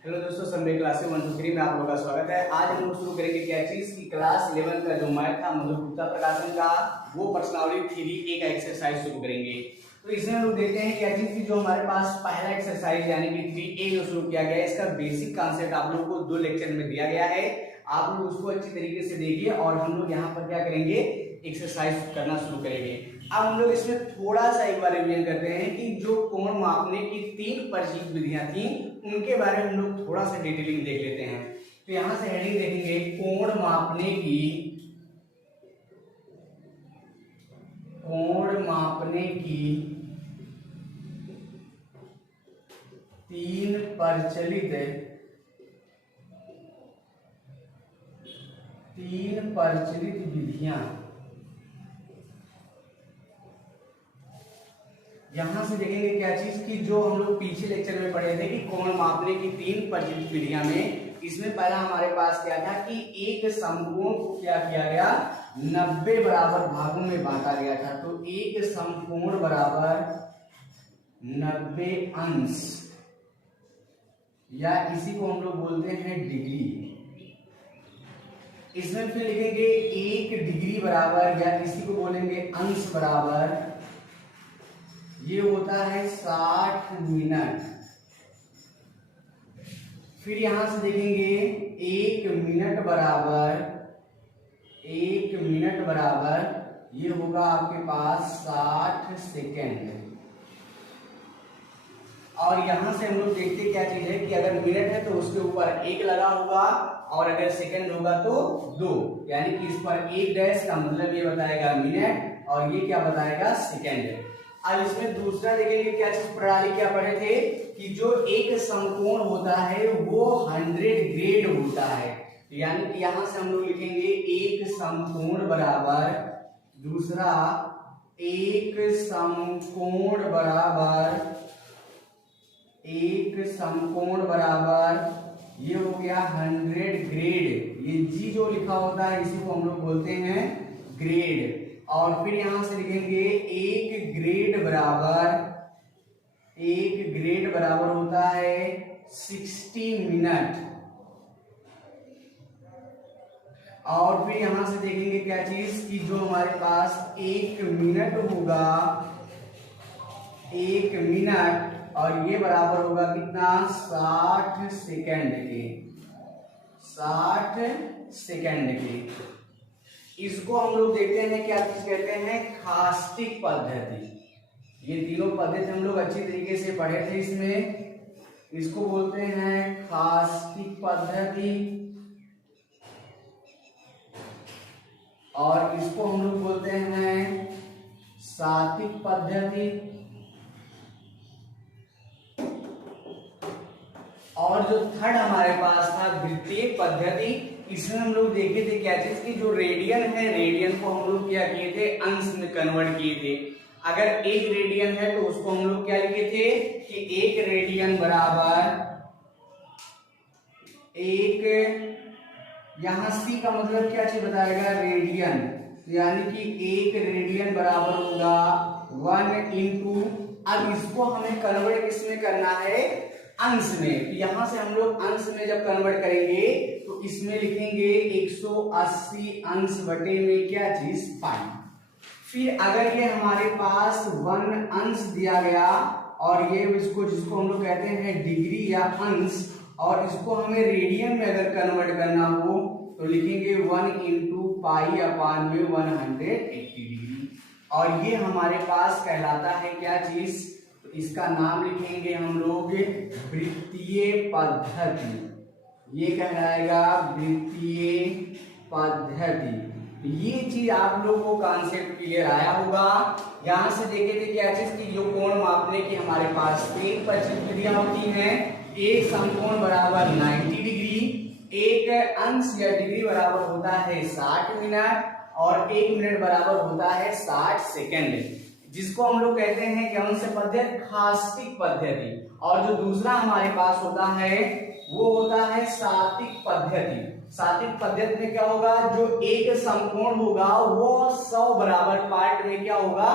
Hello दोस्तों, Sunday class 123 में आप लोगों का स्वागत है। आज हम लोग शुरू करेंगे क्या चीज की क्लास 11 का जो मैथ था मधुगुप्ता प्रकाशन का, वो प्रश्नावली 3A का एक्सरसाइज शुरू करेंगे। तो इसमें हम लोग देखते हैं क्या चीज की जो हमारे पास पहला एक्सरसाइज यानी कि 3A जो शुरू किया गया है, इसका बेसिक कॉन्सेप्ट आप लोगों को 2 लेक्चर में दिया गया है। आप लोग उसको अच्छी तरीके से देखिए और हम लोग यहाँ पर क्या करेंगे, एक्सरसाइज करना शुरू करेंगे। अब हम लोग इसमें थोड़ा सा एक बार रिवीजन करते हैं कि जो कोण मापने की 3 प्रचलित विधियां थी उनके बारे में हम लोग थोड़ा सा डिटेलिंग देख लेते हैं। तो यहां से हेडिंग देखेंगे, कोण मापने की 3 प्रचलित विधियां। यहां से देखेंगे क्या चीज की जो हम लोग पीछे लेक्चर में पढ़े थे कि कोण मापने की 3 प्रचलित विधियां में, इसमें पहला हमारे पास क्या था कि एक समकोण को क्या किया गया, 90 बराबर भागों में बांटा गया था। तो एक समकोण बराबर 90 अंश, या इसी को हम लोग बोलते हैं डिग्री। इसमें फिर लिखेंगे एक डिग्री बराबर, या इसी को बोलेंगे अंश बराबर, ये होता है 60 मिनट। फिर यहां से देखेंगे एक मिनट बराबर ये होगा आपके पास 60 सेकेंड। और यहां से हम लोग देखते क्या चीज है कि अगर मिनट है तो उसके ऊपर 1 लगा होगा, और अगर सेकंड होगा तो 2, यानी कि इस पर 1 डैश का मतलब ये बताएगा मिनट और ये क्या बताएगा, सेकेंड। अब इसमें दूसरा देखेंगे क्या चीज, प्रणाली क्या पढ़े थे कि जो एक समकोण होता है वो 100 ग्रेड होता है। यानी कि यहां से हम लोग लिखेंगे एक समकोण बराबर, दूसरा एक समकोण बराबर ये हो गया 100 ग्रेड। ये जी जो लिखा होता है इसी को हम लोग बोलते हैं ग्रेड। और फिर यहां से लिखेंगे एक ग्रेड बराबर होता है 60 मिनट। और फिर यहां से देखेंगे क्या चीज कि जो हमारे पास 1 मिनट होगा, 1 मिनट, और ये बराबर होगा कितना, 60 सेकेंड के, 60 सेकेंड के। इसको हम लोग देखते हैं क्या चीज कहते हैं, खास्टिक पद्धति। ये तीनों पद्धति हम लोग अच्छी तरीके से पढ़े थे। इसमें इसको बोलते हैं खास्टिक पद्धति, और इसको हम लोग बोलते हैं सातिक पद्धति। और जो थर्ड हमारे पास था वृत्तीय पद्धति, इसमें हम लोग देखे थे क्या चीज की जो रेडियन है, रेडियन को हम लोग क्या किए थे, अंश में कन्वर्ट किए थे। अगर 1 रेडियन है तो उसको हम लोग क्या लिखे थे कि 1 रेडियन बराबर 1, यहां सी का मतलब क्या चीज बताएगा, रेडियन, यानी कि 1 रेडियन बराबर होगा 1 इंटू, अब इसको हमें कन्वर्ट किसमें करना है, अंश में। यहां से हम लोग अंश में जब कन्वर्ट करेंगे तो इसमें लिखेंगे 180 अंश बटे में क्या चीज, पाई। फिर अगर ये हमारे पास 1 अंश दिया गया और ये इसको जिसको हम लोग कहते हैं डिग्री या अंश, और इसको हमें रेडियन में अगर कन्वर्ट करना हो तो लिखेंगे 1 इंटू पाई अपान में 180 डिग्री। और ये हमारे पास कहलाता है क्या चीज, इसका नाम लिखेंगे हम लोग वृत्तीय पद्धति। ये कहलाएगा वृत्तीय पद्धति। ये चीज आप लोगों को कॉन्सेप्ट क्लियर आया होगा। यहां से देखे थे क्या चीज की जो कोण मापने की हमारे पास 3 प्रचलित विधियां होती हैं। एक समकोण बराबर 90 डिग्री, एक अंश या डिग्री बराबर होता है 60 मिनट, और 1 मिनट बराबर होता है 60 सेकेंड, जिसको हम लोग कहते हैं कि अंश पद्धति, खास्टिक पद्धति। और जो दूसरा हमारे पास होता है वो होता है सातिक पद्धति। सातिक पद्धति में क्या होगा, जो एक समकोण होगा वो 100 बराबर पार्ट में क्या होगा,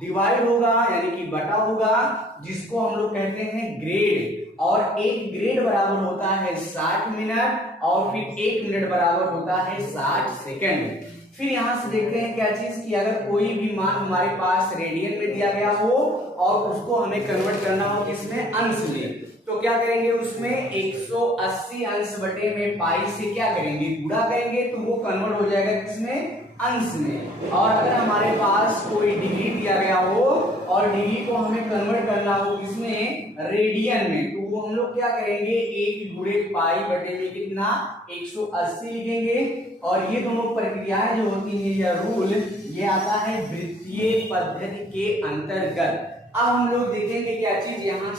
डिवाइड होगा यानी कि बटा होगा, जिसको हम लोग कहते हैं ग्रेड। और एक ग्रेड बराबर होता है 60 मिनट और फिर 1 मिनट बराबर होता है 60 सेकंड। फिर यहां से देखते हैं क्या चीज कि अगर कोई भी मान हमारे पास रेडियन में दिया गया हो और उसको हमें कन्वर्ट करना हो किसमें, अंश में, तो क्या करेंगे, उसमें 180 अंश बटे में पाई से क्या करेंगे, गुणा करेंगे, तो वो कन्वर्ट हो जाएगा किसमें, अंश में। और अगर हमारे पास कोई डिग्री दिया गया हो और डिग्री को हमें कन्वर्ट करना हो किसमें, रेडियन में, तो वो हम लोग क्या करेंगे, 1 गुणे पाई बटे में कितना, 180 लिखेंगे। और ये दोनों प्रक्रियाएं जो होती हैं या रूल, ये आता है वृत्तीय पद्धति के अंतर्गत। अब हम लोग देखेंगे क्या चीज, यहां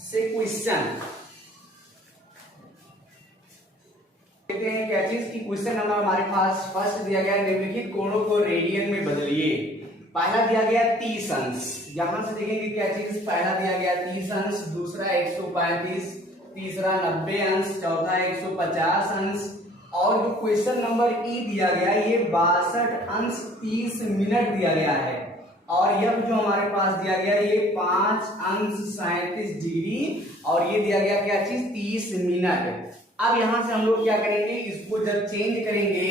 से क्वेश्चन देखते हैं क्या चीज की। क्वेश्चन नंबर हमारे पास फर्स्ट दिया गया, निम्नलिखित कोणों को रेडियन में बदलिए। पहला दिया गया 30 अंश, यहां से देखेंगे क्या चीज, पहला दिया गया 30 अंश, दूसरा 135, तीसरा 90 अंश, चौथा 150 अंश। और जो क्वेश्चन नंबर ई दिया गया, ये 62 अंश 30 मिनट दिया गया है। और यह जो हमारे पास दिया गया, ये 5 अंश 37 डिग्री, और ये दिया गया क्या चीज, 30 मिनट। अब यहां से हम लोग क्या करेंगे, इसको जब चेंज करेंगे,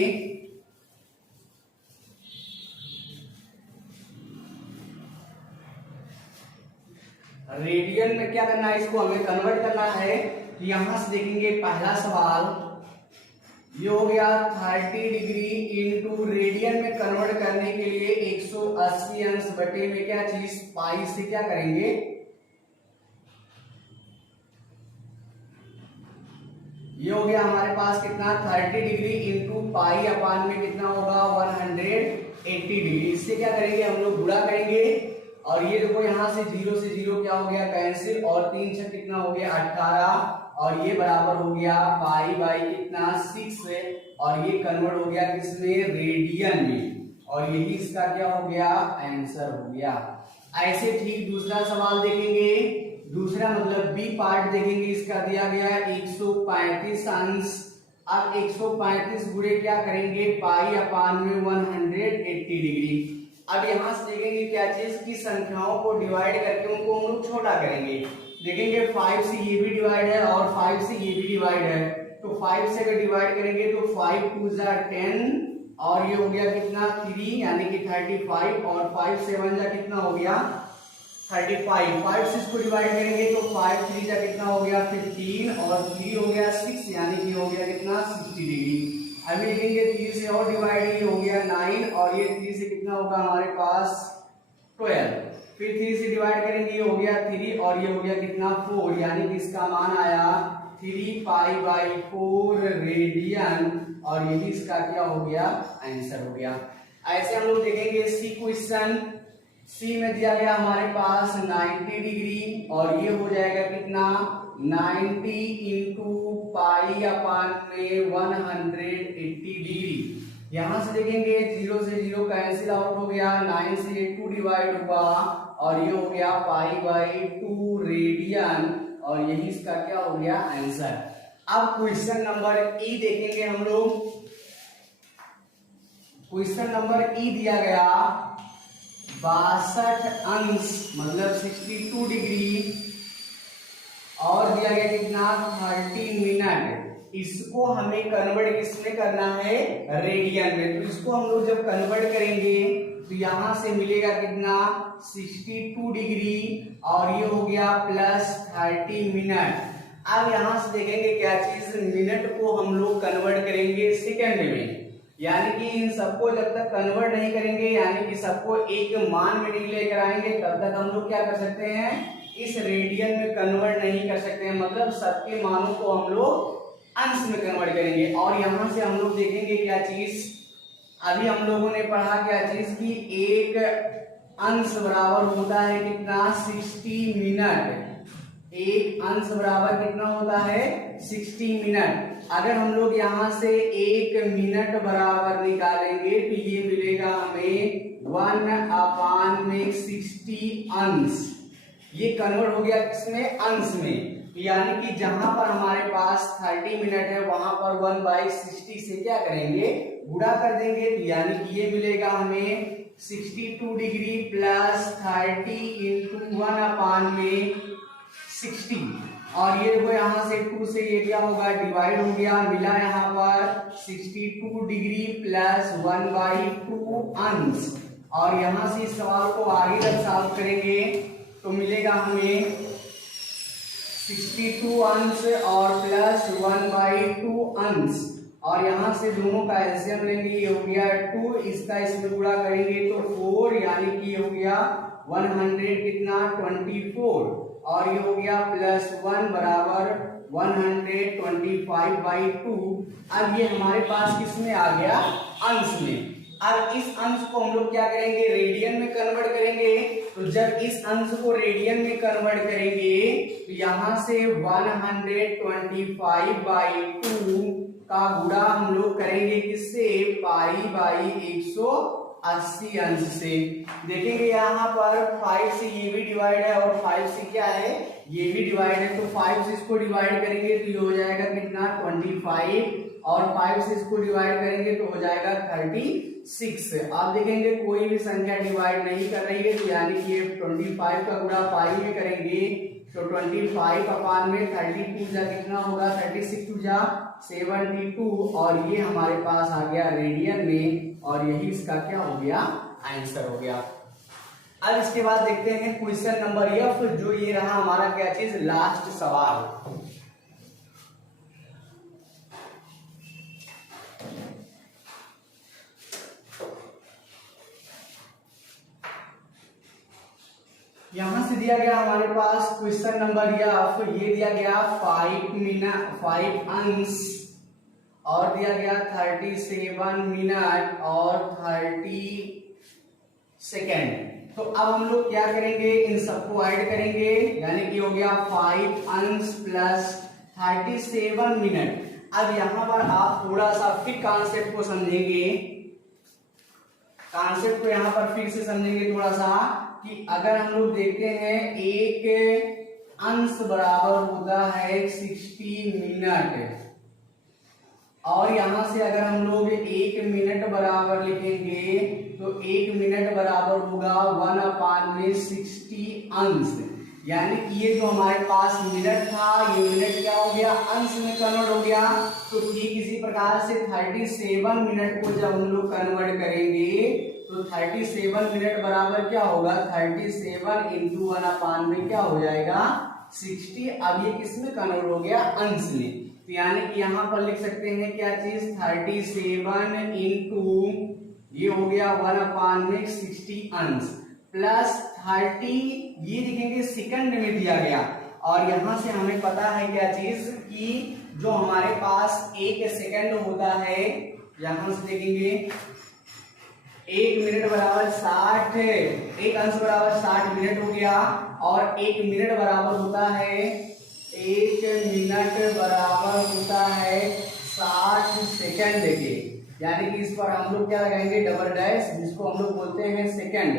रेडियन में क्या करना है, इसको हमें कन्वर्ट करना है। कि यहां से देखेंगे पहला सवाल, ये हो गया 30 डिग्री इंटू रेडियन में कन्वर्ट करने के लिए 180 अंश बटे में क्या चीज, पाई से क्या करेंगे, ये हो गया हमारे पास कितना, 30 डिग्री इंटू पाई अपान में कितना होगा, 180 डिग्री। इससे क्या करेंगे, हम लोग गुणा करेंगे। और ये देखो यहाँ से 0 से 0 क्या हो गया, कैंसिल, और 3 से कितना हो गया, 18, और ये बराबर हो गया पाई बाई कितना, 6, और ये कन्वर्ट हो गया किसमें, रेडियन में, और यही इसका क्या हो गया, आंसर हो गया। ऐसे ठीक दूसरा सवाल देखेंगे, दूसरा मतलब बी पार्ट देखेंगे, इसका दिया गया है 135 अंश। अब 135 गुणे क्या करेंगे, पाई अपान में 180 डिग्री। अब यहां से देखेंगे क्या चीज की, संख्याओं को डिवाइड करके उनको हम लोग छोटा करेंगे। देखेंगे 5 से ये भी डिवाइड है और 5 से ये भी डिवाइड है, तो 5 से अगर डिवाइड करेंगे तो 5 2 जा 10, और ये हो गया कितना 3 यानी कि 35, और 5 7 जा कितना हो गया 35। 5 से इसको डिवाइड करेंगे तो 5 3 जा कितना हो गया 15, और 3 हो गया 6 यानी कि हो गया कितना 60 डिग्री। अभी लिखेंगे 3 से और डिवाइड, ये हो गया 9, और ये 3 से कितना होगा हमारे पास 12। फिर 3 से डिवाइड करेंगे, ये हो गया 3, और ये हो गया कितना 4, यानी कि इसका मान आया 3 पाई बाई 4 रेडियन, और यही इसका क्या हो गया, आंसर हो गया। ऐसे हम लोग देखेंगे सी क्वेश्चन। सी में दिया गया हमारे पास 90 डिग्री, और ये हो जाएगा कितना 90 इंटू पाई अपान में 180 डिग्री। यहां से देखेंगे 0 से 0 कैंसिल आउट हो गया, 9 से ये 2 डिवाइड हुआ, और ये हो गया पाई बाई 2 रेडियन, और यही इसका क्या हो गया, आंसर। अब क्वेश्चन नंबर ई देखेंगे हम लोग। क्वेश्चन नंबर ई दिया गया 62 अंश मतलब 62 डिग्री, और दिया गया कितना 30 मिनट। इसको हमें कन्वर्ट किसमें करना है, रेडियन में। तो इसको हम लोग जब कन्वर्ट करेंगे तो यहां से मिलेगा कितना 62 डिग्री, और ये हो गया प्लस 30 मिनट। अब यहां से देखेंगे क्या चीज, मिनट को हम लोग कन्वर्ट करेंगे सेकंड में, यानी कि इन सबको जब तक कन्वर्ट नहीं करेंगे, यानी कि सबको एक मान में नहीं लेकर आएंगे, तब तक हम लोग क्या कर सकते हैं, इस रेडियन में कन्वर्ट नहीं कर सकते हैं। मतलब सबके मानों को हम लोग अंश में कन्वर्ट करेंगे। और यहां से हम लोग देखेंगे क्या चीज, अभी हम लोगों ने पढ़ा क्या चीज की, एक अंश बराबर होता है कितना 60 मिनट। एक अंश बराबर कितना होता है 60 मिनट। अगर हम लोग यहां से 1 मिनट बराबर निकालेंगे तो ये मिलेगा हमें 1 अपान में 60 अंश। ये कन्वर्ट हो गया किसमें, अंश में। यानी कि जहां पर हमारे पास 30 मिनट है वहां पर 1/60 से क्या करेंगे, गुणा कर देंगे, तो यानी कि ये मिलेगा हमें 62 डिग्री प्लस 30 इंटू 1/60, और ये देखो यहाँ से 2 से ये क्या होगा, डिवाइड हो गया, मिला यहाँ पर 62 डिग्री प्लस 1/2 अंश। और यहाँ से इस सवाल को आगे जब सॉल्व करेंगे तो मिलेगा हमें 62 अंश और प्लस 1/2 अंश, और यहाँ से दोनों का एलसीएम लेंगे, ये हो गया 2, इसका इसमें गुणा करेंगे तो 4, यानी कि ये हो गया 100 कितना 24, और ये हो गया प्लस 1 बराबर 125/2। अब ये हमारे पास किसमें आ गया, अंश में। अब इस अंश को हम लोग क्या करेंगे, रेडियन में कन्वर्ट करेंगे। तो जब इस अंश को रेडियन में कन्वर्ट करेंगे तो यहाँ से 125/2 का गुणा हम लोग करेंगे किससे, π/180 अंश से। देखेंगे यहाँ पर 5 से ये भी डिवाइड है और 5 से क्या है, ये भी डिवाइड है, तो 5 से इसको डिवाइड करेंगे तो ये हो जाएगा कितना 25, और 5 से इसको डिवाइड करेंगे तो हो जाएगा 36। आप देखेंगे कोई भी संख्या डिवाइड नहीं कर रही है, तो यानी कि 25 का गुणा पाई में करेंगे तो 25 अपान में 32 जा कितना होगा, 36 जा 72, और ये हमारे पास आ गया रेडियन में, और यही इसका क्या हो गया, आंसर हो गया। अब इसके बाद देखते हैं क्वेश्चन नंबर एफ, जो ये रहा हमारा क्या चीज, लास्ट सवाल। यहां से दिया गया हमारे पास क्वेश्चन नंबर एफ, ये दिया गया 5 अंश, और दिया गया 37 मिनट और 30 सेकेंड। तो अब हम लोग क्या करेंगे, इन सबको ऐड करेंगे, यानी कि हो गया 5 अंश प्लस 37 मिनट। अब यहां पर आप थोड़ा सा फिर कॉन्सेप्ट को समझेंगे, कॉन्सेप्ट को यहां पर फिर से समझेंगे थोड़ा सा, कि अगर हम लोग देखते हैं एक अंश बराबर होता है 60 मिनट, और यहां से अगर हम लोग 1 मिनट बराबर लिखेंगे तो 1 मिनट बराबर होगा 1/60 अंश, यानी कि ये जो हमारे पास मिनट था, ये मिनट क्या हो गया, अंश में कन्वर्ट हो गया। तो ठीक इसी प्रकार से 37 मिनट को जब हम लोग कन्वर्ट करेंगे तो 37 मिनट बराबर क्या होगा, 37 इंटू 1/में क्या हो जाएगा 60। अब ये किसमें कन्वर्ट हो गया, अंश में। तो यानी कि यहाँ पर लिख सकते हैं क्या चीज, 37 इंटू ये हो गया 1/60 अंश प्लस 30, ये लिखेंगे सेकंड में दिया गया, और यहां से हमें पता है क्या चीज, कि जो हमारे पास 1 सेकंड होता है, यहां से देखेंगे 1 मिनट बराबर 60, एक अंश बराबर 60 मिनट हो गया, और 1 मिनट बराबर होता है, 1 मिनट बराबर होता है 60 सेकंड के, यानी कि इस पर हम लोग क्या लगाएंगे, डबल डैश, जिसको हम लोग बोलते हैं सेकंड।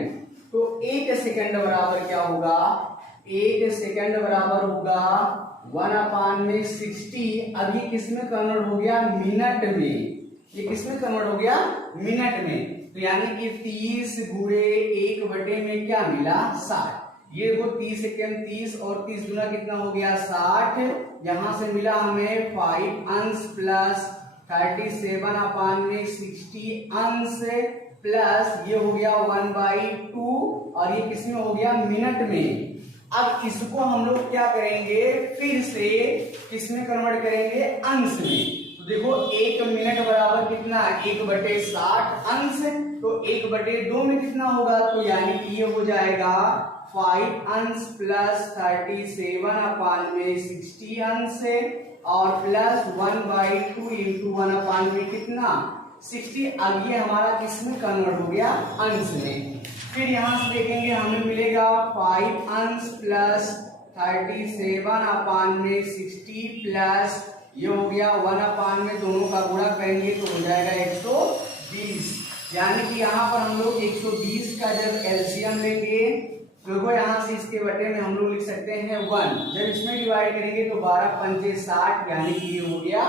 तो 1 सेकंड बराबर क्या होगा, 1 सेकंड बराबर होगा 1/60। अब ये किसमें कन्वर्ट हो गया, मिनट में, ये किसमें कन्वर्ट हो गया, मिनट में। तो यानी कि 30 गुणे 1 में क्या मिला, 60। ये वो 30 सेकेंड 30 और 30 गुना कितना हो गया, 60। यहां से मिला हमें 5 अंश प्लस 37/60 अंश प्लस ये हो गया 1/2, और ये किसमें हो गया, मिनट में। अब इसको हम लोग क्या करेंगे, फिर से किसमें कन्वर्ट करेंगे, अंश में। तो देखो 1 मिनट बराबर कितना, 1/60 अंश, तो 1/2 में कितना होगा, तो यानी कि ये हो जाएगा 5 अंश प्लस 37/60 अंश और प्लस 1/2 इंटू 1 में कितना 60। अब ये हमारा किसमें कन्वर्ट हो गया, अंश में। फिर यहां से देखेंगे हमें मिलेगा 5 अंश प्लस 37/60 प्लस ये हो गया 1 में दोनों का गुणा करेंगे तो हो जाएगा 120, यानी कि यहाँ पर हम लोग 120 का जब एलसीएम लेंगे तो यहाँ से इसके बटे में हम लोग लिख सकते हैं 1, जब इसमें डिवाइड करेंगे तो 12 पंचे 60, यानी कि ये हो गया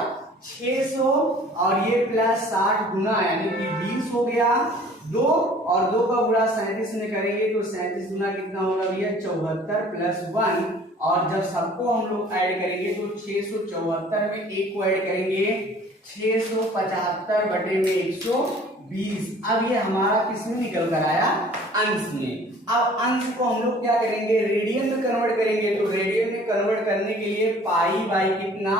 600 और ये प्लस 60 गुना यानी कि 20 हो गया। 2 और 2 का गुणा 37 में करेंगे तो 37 गुना कितना होगा भैया 74 प्लस 1, और जब सबको हम लोग ऐड करेंगे तो 674 में 1 को ऐड करेंगे 675 बटे में 120। अब ये हमारा किस में निकल कर आया, अंश में। अब अंश को हम लोग क्या करेंगे, रेडियन में कन्वर्ट करेंगे। तो रेडियन में कन्वर्ट करने के लिए पाई बाई कितना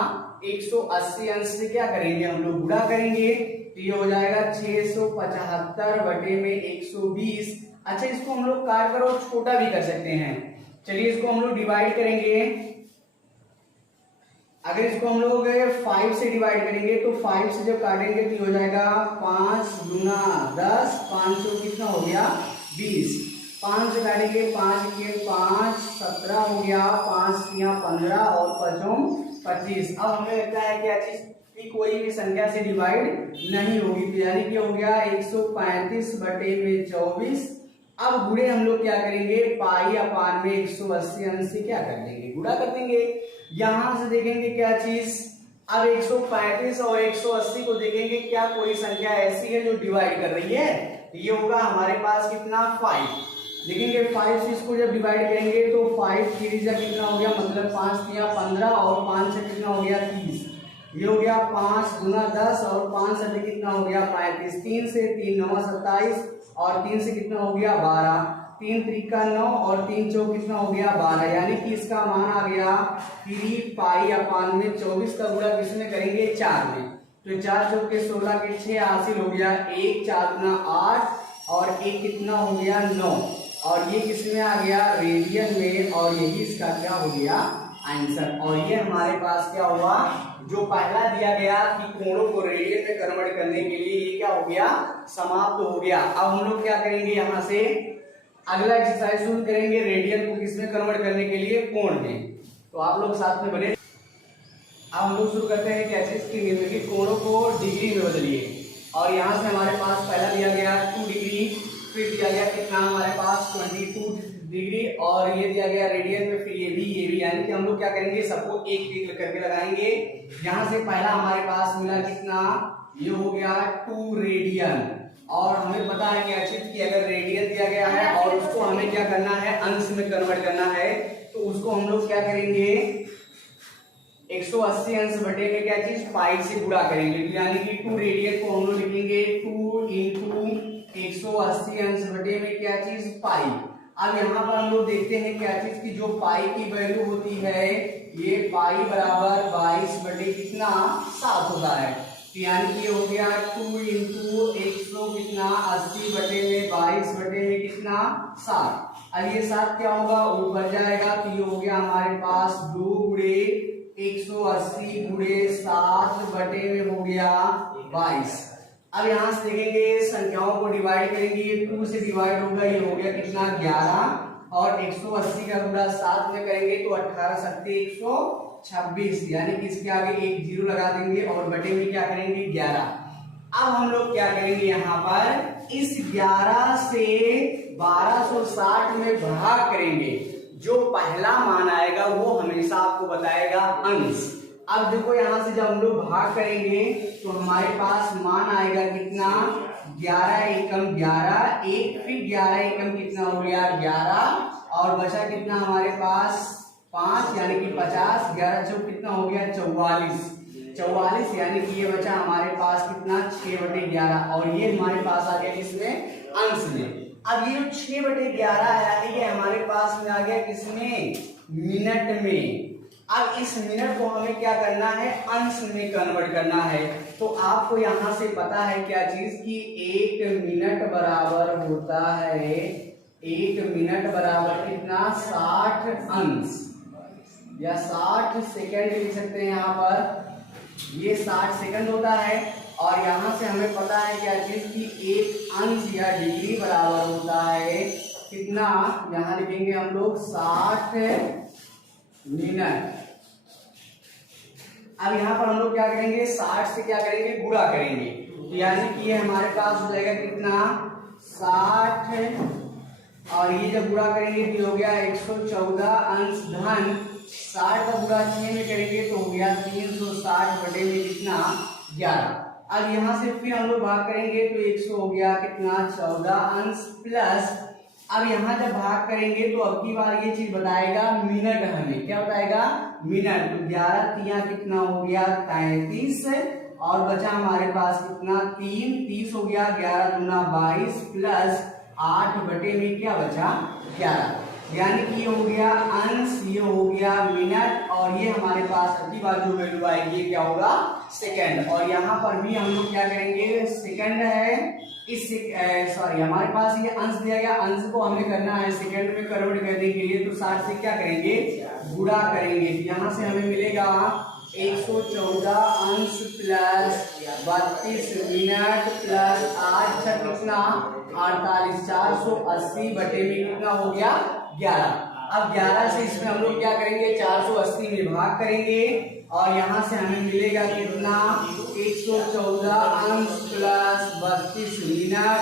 180 अंश से क्या करेंगे हम लोग गुणा करेंगे, तो ये हो जाएगा 675 बटे में 120। अच्छा, इसको हम लोग काट कर और छोटा भी कर सकते हैं। चलिए इसको हम लोग डिवाइड करेंगे। अगर इसको हम लोग 5 से डिवाइड करेंगे तो 5 से जब काटेंगे तो हो जाएगा 5 गुना 10, 500 कितना हो गया 20। 5 से काटेंगे 5 के 5 17 हो गया, 5 या 15 और 5 25। अब हमें लगता है क्या चीज कि कोई भी संख्या से डिवाइड नहीं होगी, तो यानी कि हो गया 135 बटे में 24। अब गुणे हम लोग क्या करेंगे, पाई अपान में 180 अंश से क्या कर देंगे, गुणा कर देंगे। यहां से देखेंगे क्या चीज, अब 135 और 180 को देखेंगे क्या कोई संख्या ऐसी है जो डिवाइड कर रही है, तो ये होगा हमारे पास कितना 5। देखेंगे 5 से इसको जब डिवाइड करेंगे तो 5 3 कितना हो गया, मतलब 5 या 15 और 5 से कितना हो गया 30। ये हो गया 5 गुना 10 और 5 से कितना हो गया 35। 3 से 3 9 27 और 3 से कितना हो गया 12। 3 त्रिका 9 और 3 चौक कितना हो गया 12, यानी कि इसका मान आ गया 3 पाई अपान में 24 का गुणा किसमें करेंगे 4 में। तो 4 चौक के 16 के 6 हासिल हो गया, 1 4 गुना 8 और 1 कितना हो गया 9, और ये किसमें आ गया रेडियन में, और यही इसका क्या हो गया आंसर। और ये हमारे पास क्या हुआ, जो पहला दिया गया कि कोणों को रेडियन में कन्वर्ट करने के लिए ये क्या हो गया समाप्त हो गया। अब हम लोग क्या करेंगे, यहाँ से अगला एक्सरसाइज शुरू करेंगे रेडियन को किसमें कन्वर्ट करने के लिए, कोण में। तो आप लोग साथ में बने। अब हम लोग शुरू करते हैं क्या चीज की निम्नलिखित कोणों को डिग्री में बदलिए। और यहाँ से हमारे पास पहला दिया गया 2 डिग्री, फिर दिया गया कितना हमारे पास 22 डिग्री, और ये दिया गया रेडियन में, फिर ये भी, यानी कि हम लोग क्या करेंगे सबको एक एक करके लगाएंगे। यहाँ से पहला हमारे पास मिला कितना, ये हो गया 2 रेडियन। और हमें पता है क्या चीज कि अगर रेडियन दिया गया है और उसको हमें क्या करना है अंश में कन्वर्ट करना है, तो उसको हम लोग क्या करेंगे 180 अंश बटे में क्या चीज पाई से गुणा करेंगे, यानी कि 2 रेडियन को हम लोग लिखेंगे 2 इंटू 180 अंश बटे में क्या चीज पाई। अब यहाँ पर हम लोग देखते हैं क्या चीज की जो पाई की वैल्यू होती है, ये पाई बराबर 22 बटे कितना 7 होता है, तो यानी कि ये हो गया 2 इंटू 100 कितना 80 बटे में 22 बटे में कितना 7। अब ये 7 क्या होगा ऊपर जाएगा, तो ये हो गया हमारे पास 2 गुणे 180 गुणे 7 बटे में हो गया 22। अब यहाँ से देखेंगे संख्याओं को डिवाइड करेंगे, 2 से डिवाइड होगा, ये हो गया कितना 11, और 180 का गुणा 7 में करेंगे तो 18 सत्ते 126, यानी कि इसके आगे एक 0 लगा देंगे और बटे में क्या करेंगे 11। अब हम लोग क्या करेंगे, यहाँ पर इस 11 से 1260 में भाग करेंगे, जो पहला मान आएगा वो हमेशा आपको बताएगा अंश। अब देखो यहाँ से जब हम लोग भाग करेंगे तो हमारे पास मान आएगा कितना 11 एकम 11, एक फिर 11 एकम कितना हो गया 11, और बचा कितना हमारे पास 5, यानी कि 50, 11 चौक कितना हो गया 44, यानी कि ये बचा हमारे पास कितना 6/11, और ये हमारे पास आ गया किसमें अंश में। अब ये 6/11 आया है, ये हमारे पास में आ गया किसमें मिनट में। अब इस मिनट को हमें क्या करना है अंश में कन्वर्ट करना है, तो आपको यहां से पता है क्या चीज कि 1 मिनट बराबर होता है, 1 मिनट बराबर कितना 60 अंश या 60 सेकंड लिख सकते हैं। यहाँ पर ये 60 सेकंड होता है, और यहाँ से हमें पता है क्या चीज कि 1 अंश या डिग्री बराबर होता है कितना, यहाँ लिखेंगे हम लोग 60 मिनट। अब यहाँ पर हम लोग क्या करेंगे 60 से क्या करेंगे गुणा करेंगे, तो यानी कि ये हमारे पास हो जाएगा कितना 60, और ये जब गुणा करेंगे तो हो गया 114 अंश धन 60 का गुणा 6 में करेंगे तो हो गया 360 बटे में कितना 11। अब यहाँ से फिर हम लोग भाग करेंगे तो 100 हो गया कितना 14 अंश प्लस, अब यहाँ जब भाग करेंगे तो अब की बार ये चीज बताएगा मिनट, हमें क्या बताएगा मिनट। तो 11 तिया कितना हो गया 33 और बचा हमारे पास कितना 3, 30 हो गया 11 दूना 22 प्लस 8 बटे में क्या बचा 11, यानी कि ये हो गया अंश, ये हो गया मिनट और ये हमारे पास अगली बार जो वैल्यू आएगी क्या होगा सेकंड। और यहाँ पर भी हम लोग क्या करेंगे सेकंड है इस सॉरी हमारे पास ये अंश दिया गया, अंश को हमें करना है सेकंड में कन्वर्ट करने के लिए, तो 60 से क्या करेंगे गुणा करेंगे। यहाँ से हमें मिलेगा 114 अंश प्लस 32 मिनट प्लस 8 कितना 48, 480 बटे में कितना हो गया 11। अब 11 से इसमें हम लोग क्या करेंगे 480 में भाग करेंगे और यहाँ से हमें मिलेगा कितना 114 अंश प्लस 32 मिनट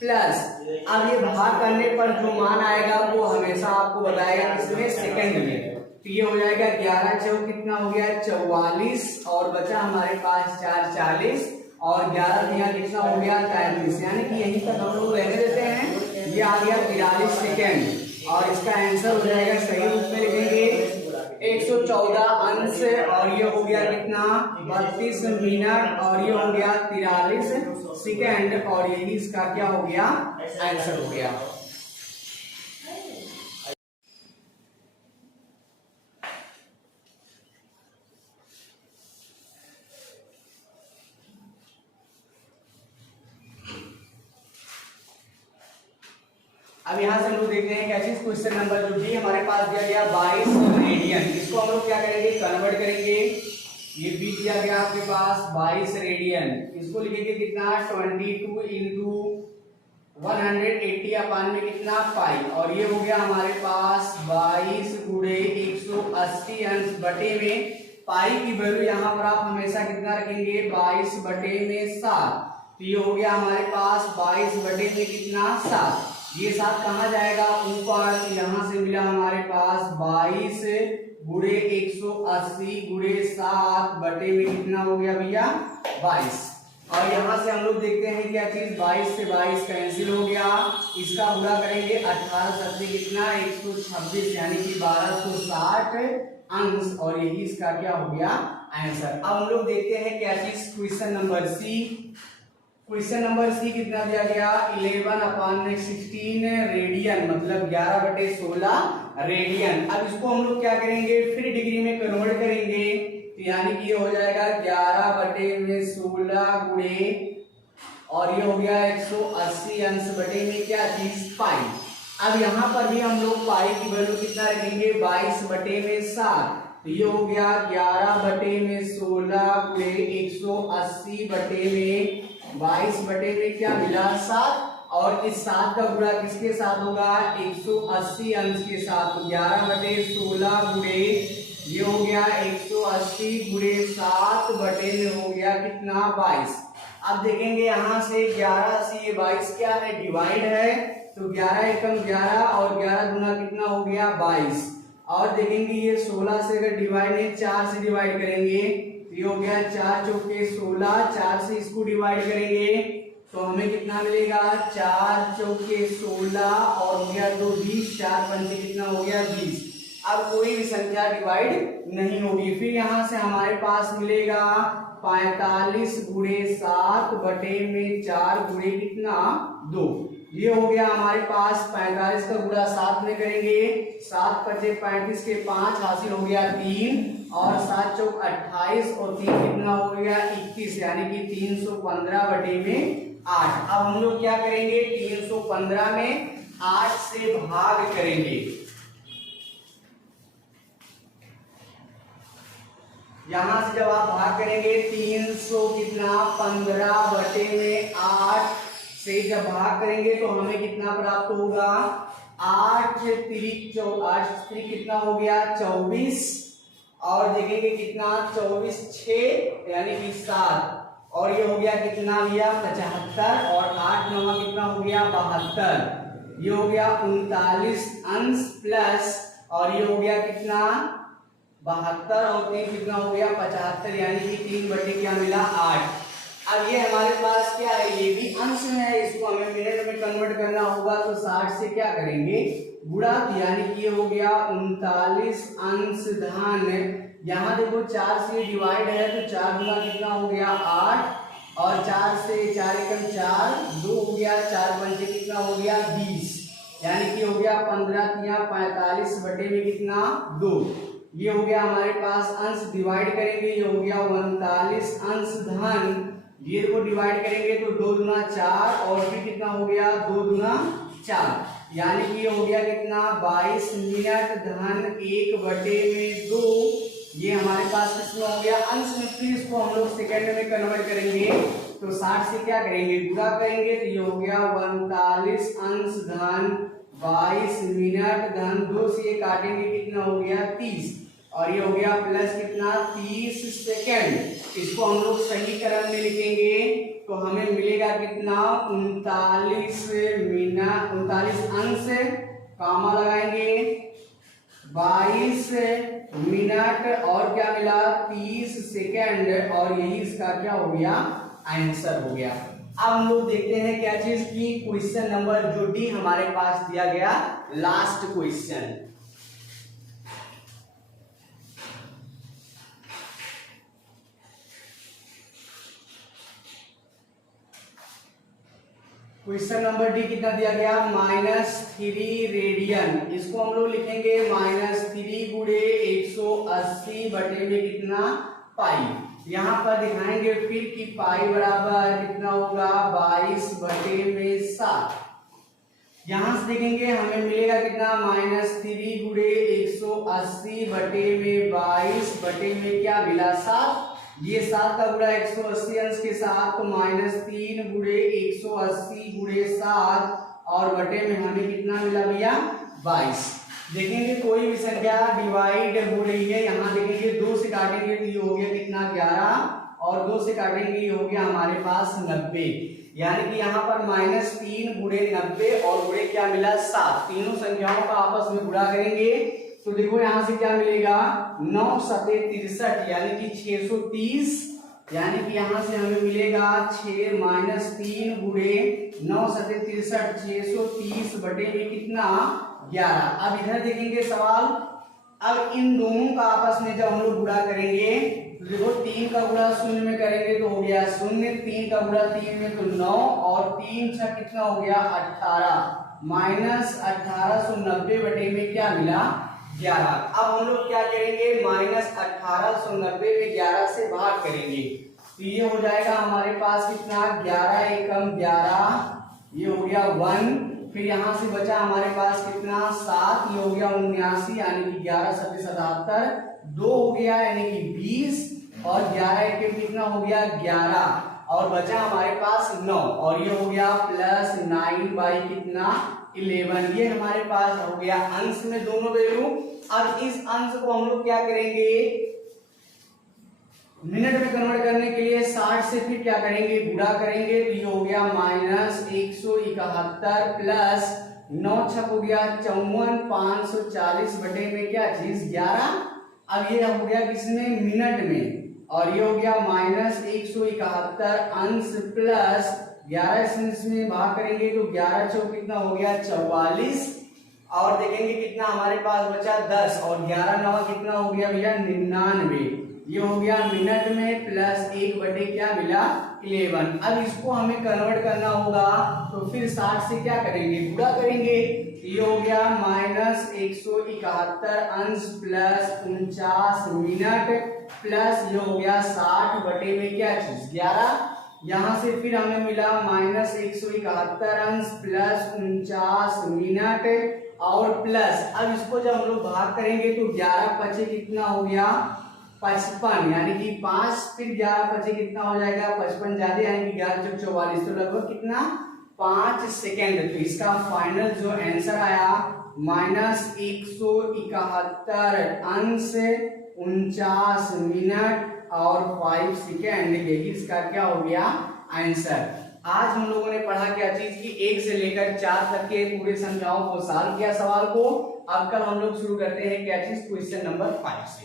प्लस, अब ये भाग करने पर जो मान आएगा वो हमेशा आपको बताएगा किसमें सेकंड में। तो ये हो जाएगा 11 चौक कितना हो गया 44 और बचा हमारे पास 4 40 और 11 दिया कितना हो गया 43, यानी कि यहीं तक हम लोग रहने देते हैं। ये आ गया 43 सेकेंड और इसका आंसर हो जाएगा सही रूप में लिखेंगे 114 अंश और ये हो गया कितना 32 मिनट और ये हो गया 43 सेकेंड और यही इसका क्या हो गया आंसर हो गया। अब यहाँ से हम लोग देखते हैं क्या चीज क्वेश्चन नंबर जो भी हमारे पास दिया गया 22 रेडियन, इसको हम लोग क्या करेंगे कन्वर्ट करेंगे। ये भी दिया गया आपके पास 22 रेडियन, इसको लिखेंगे कितना 22 इंटू 180 अपान में कितना 5 और ये हो गया हमारे पास 22 गुणे 180 अंश बटे में पाई की वैल्यू यहाँ पर आप हमेशा कितना रखेंगे 22 बटे में 7, तो ये हो गया हमारे पास 22 बटे में कितना 7। ये 7 कहाँ जाएगा ऊपर, यहाँ से मिला हमारे पास 22 गुणे 180 गुणे 7 बटे में कितना हो गया भैया 22 और यहाँ से हम लोग देखते हैं क्या चीज 22 से 22 कैंसिल हो गया, इसका गुणा करेंगे 18 सत्ते कितना 126 यानी कि 1260 अंश और यही इसका क्या हो गया आंसर। अब हम लोग देखते हैं क्या चीज question number C. Question number C कितना दिया गया 11 अपान 16 रेडियन मतलब 11 बटे 16 रेडियन। अब इसको हम लोग क्या करेंगे फिर डिग्री में कन्वर्ट करेंगे, तो यानी कि ये हो जाएगा 11 बटे में 16 गुणे और ये हो गया 180 अंश बटे में क्या चीज पाई। अब यहाँ पर भी हम लोग पाई की वैल्यू कितना रखेंगे 22 बटे में 7, तो ये हो गया 11 बटे में 16 गुणे 180 बटे में 22 बटे में क्या मिला 7 और इस 7 का गुणा किसके साथ होगा 180 अंश के साथ, तो 11 बटे 16 गुणे ये हो गया 180 गुणे 7 बटे में हो गया कितना 22। अब देखेंगे यहाँ से 11 से ये 22 क्या है डिवाइड है, तो 11 एकम 11 और 11 गुना कितना हो गया 22 और देखेंगे ये 16 से अगर डिवाइड है 4 से डिवाइड करेंगे ये हो गया 4 चौके 16, 4 से इसको डिवाइड करेंगे तो हमें कितना मिलेगा 4 चौके 16 और हो गया 2 20, 4 पंचे कितना हो गया 20। अब कोई भी संख्या डिवाइड नहीं होगी, फिर यहाँ से हमारे पास मिलेगा 45 गुणे 7 बटे में 4 गुणे कितना 2, ये हो गया हमारे पास 45 का गुणा 7 में करेंगे 7 पचे 35 के 5 हासिल हो गया 3 और 7 चौक 28 और 3 कितना हो गया 21 यानी कि 315 बटे में 8। अब हम लोग क्या करेंगे 315 में 8 से भाग करेंगे, यहां से जब आप भाग करेंगे 300 कितना 15 बटे में 8 से जब भाग करेंगे तो हमें कितना प्राप्त होगा 8 3 कितना हो गया 24 और देखेंगे कितना 24 6 यानी कि 7 और ये हो गया कितना भैया 75 और 8 9 कितना हो गया 72, ये हो गया 39 अंश प्लस और ये हो गया कितना 72 और 3 कितना हो गया 75 यानी कि 3 बटे क्या मिला 8। अब ये हमारे पास क्या है, ये भी अंश में है, इसको हमें मिनट में कन्वर्ट करना होगा तो 60 से क्या करेंगे गुणा, यानी कि ये हो गया 39 अंश धन, यहाँ देखो 4 से डिवाइड है तो 4 गुना कितना हो गया 8, और 4 से 4 एकम 4, 2 हो गया, 4 पंचे कितना हो गया 20, यानी कि हो गया 15 तिया 45 बटे में कितना 2। ये हो गया हमारे पास अंश, डिवाइड करेंगे ये हो गया 39 अंश धन, ये को डिवाइड करेंगे तो 2 दूना 4, और फिर कितना हो गया 2 दूना 4, यानी कि ये हो गया कितना 22 मिनट धन 1 बटे में 2। ये हमारे पास किसमें हो गया अंश में, फिर इसको हम लोग सेकंड में कन्वर्ट करेंगे तो 60 से क्या करेंगे गुणा करेंगे तो ये हो गया 39 अंश धन 22 मिनट धन 2 से ये काटेंगे कितना हो गया 30, और ये हो गया प्लस कितना 30 सेकंड। इसको हम लोग सही क्रम में लिखेंगे तो हमें मिलेगा कितना 39 मिनट, 39 अंश कामा लगाएंगे 22 मिनट और क्या मिला 30 सेकंड, और यही इसका क्या हो गया आंसर हो गया। अब हम लोग देखते हैं क्या चीज की, क्वेश्चन नंबर जो डी हमारे पास दिया गया last question. Question number D कितना दिया गया -3 रेडियन, इसको हम लोग लिखेंगे -3 गुणे 180 बटे में कितना पाई, यहाँ पर दिखाएंगे फिर कि पाई बराबर कितना होगा 22 बटे में 7। यहां से देखेंगे हमें मिलेगा कितना -3 गुणे 180 बटे में 22 बटे में क्या मिला 7, ये 7 का गुणा 180 अंश के साथ तो -3 गुणे 180 गुणे 7, और बटे में हमें कितना मिला भैया 22। देखेंगे कोई भी संख्या डिवाइड हो रही है, यहाँ देखेंगे 2 से काटेंगे तो ये हो गया कितना 11, और 2 से काटेंगे ये हो गया हमारे पास 90, यानी कि यहाँ पर -3 गुणे 90 और गुणे क्या मिला 7, तीनों संख्याओं का आपस में गुणा करेंगे तो देखो यहाँ से क्या मिलेगा 9 सते 63, यानी कि 630, यानी कि यहाँ से हमें मिलेगा 6 -3 गुणे 9 सते 63, 630 बटे में कितना 11। अब इधर देखेंगे सवाल, अब इन दोनों का आपस में जब हम लोग गुणा करेंगे तो देखो 3 का गुणा 0 में करेंगे तो हो गया 0, 3 का गुणा 3 में तो 9, और 3 6 कितना हो गया 18, -1890 बटे में क्या मिला 11। अब हम लोग क्या करेंगे -1890 में 11 से भाग करेंगे तो ये हो जाएगा हमारे पास कितना 11 एकम 11, ये हो गया 1, फिर यहाँ से बचा हमारे पास कितना 7, ये हो गया 79, यानी कि 11 सत्ते 77, 2 हो गया यानी कि 20, और 11 एकम कितना हो गया 11, और बचा हमारे पास 9, और ये हो गया +9 बाई कितना 11। ये हमारे पास हो गया अंश में दोनों वैल्यू। अब इस अंश को हम लोग क्या करेंगे मिनट में कन्वर्ट करने के लिए 60 से फिर क्या करेंगे गुणा करेंगे तो ये हो गया -171 प्लस 9 छक हो गया 54, 540 बटे में क्या चीज 11। अब ये हो गया किसमें मिनट में, और ये हो गया -171 अंश प्लस 11 इसमें भाग करेंगे तो 11 चौक कितना हो गया 44, और देखेंगे कितना हमारे पास बचा 10, और 11 9 कितना हो गया भैया 99, ये हो गया मिनट में प्लस 1 बटे क्या मिला 11। अब इसको हमें कन्वर्ट करना होगा तो फिर 60 से क्या करेंगे गुणा करेंगे, ये हो गया -171 अंश प्लस 49 मिनट प्लस ये हो गया 60 बटे में क्या चीज 11। यहाँ से फिर हमें मिला -171 अंश प्लस 49 मिनट और प्लस, अब इसको जब हम लोग भाग करेंगे तो 11 पचे कितना हो गया 55, यानी कि 5 फिर 11 पचे कितना हो जाएगा 55 ज्यादा, यानी कि 11 चौक 44, तो लगभग कितना 5 सेकेंड। तो इसका फाइनल जो आंसर आया -171 अंश 49 मिनट और 5 सेकेंड, यही इसका क्या हो गया आंसर। आज हम लोगों ने पढ़ा क्या चीज की 1 से लेकर 4 तक के पूरे संख्याओं को सॉल्व किया सवाल को। अब कल हम लोग शुरू करते हैं क्या चीज क्वेश्चन नंबर 5 से।